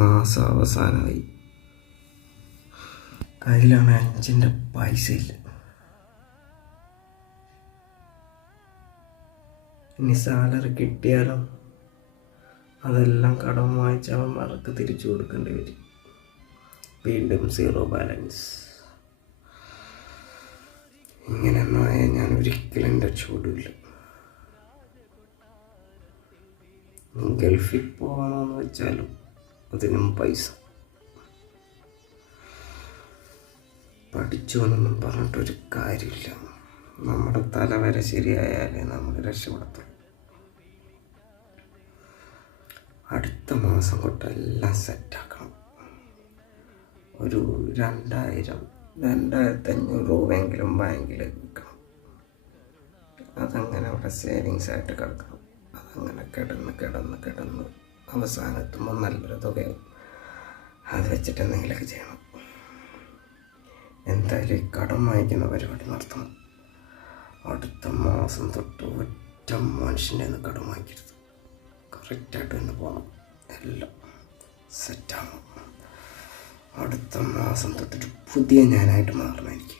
മാസം അവസാനമായി, കയ്യിലാണ് 5 പൈസ ഇല്ല. ഇനി സാലറി കിട്ടിയാലും അതെല്ലാം കടം വാങ്ങിച്ച് അവന്മാർക്ക് തിരിച്ചു കൊടുക്കേണ്ടി വരും. വീണ്ടും 0 ബാലൻസ്. ഇങ്ങനെയൊന്നും ആയാൽ ഞാൻ ഒരിക്കലും രക്ഷപ്പെടില്ല. ഗൾഫിൽ പോകണമെന്ന് വെച്ചാലും അതിനും പൈസ. പഠിച്ചു എന്നൊന്നും പറഞ്ഞിട്ടൊരു കാര്യമില്ല. നമ്മുടെ തല വരെ ശരിയായാലേ നമ്മൾ രക്ഷപ്പെടത്തുള്ളൂ. അടുത്ത മാസം തൊട്ടെല്ലാം സെറ്റാക്കണം. ഒരു 2500 രൂപയെങ്കിലും ബാങ്കിൽ വെക്കണം. അതങ്ങനെ അവിടെ സേവിങ്സ് ആയിട്ട് കിടക്കണം. അതങ്ങനെ കിടന്ന് അവസാനത്തുമ്പോൾ നല്ലൊരു തുകയാവും. അത് വെച്ചിട്ട് എന്തെങ്കിലുമൊക്കെ ചെയ്യണം. എന്തായാലും ഈ കടം വാങ്ങിക്കുന്ന പരിപാടി നടത്തണം. അടുത്ത മാസം തൊട്ട് ഒറ്റ മനുഷ്യൻ്റെ നിന്ന് കടം വാങ്ങിക്കരുത്. കറക്റ്റായിട്ട് തന്നെ പോകണം. എല്ലാം സെറ്റാകണം. അടുത്ത മാസം തൊട്ടൊരു പുതിയ ഞാനായിട്ട് മാറണം എനിക്ക്.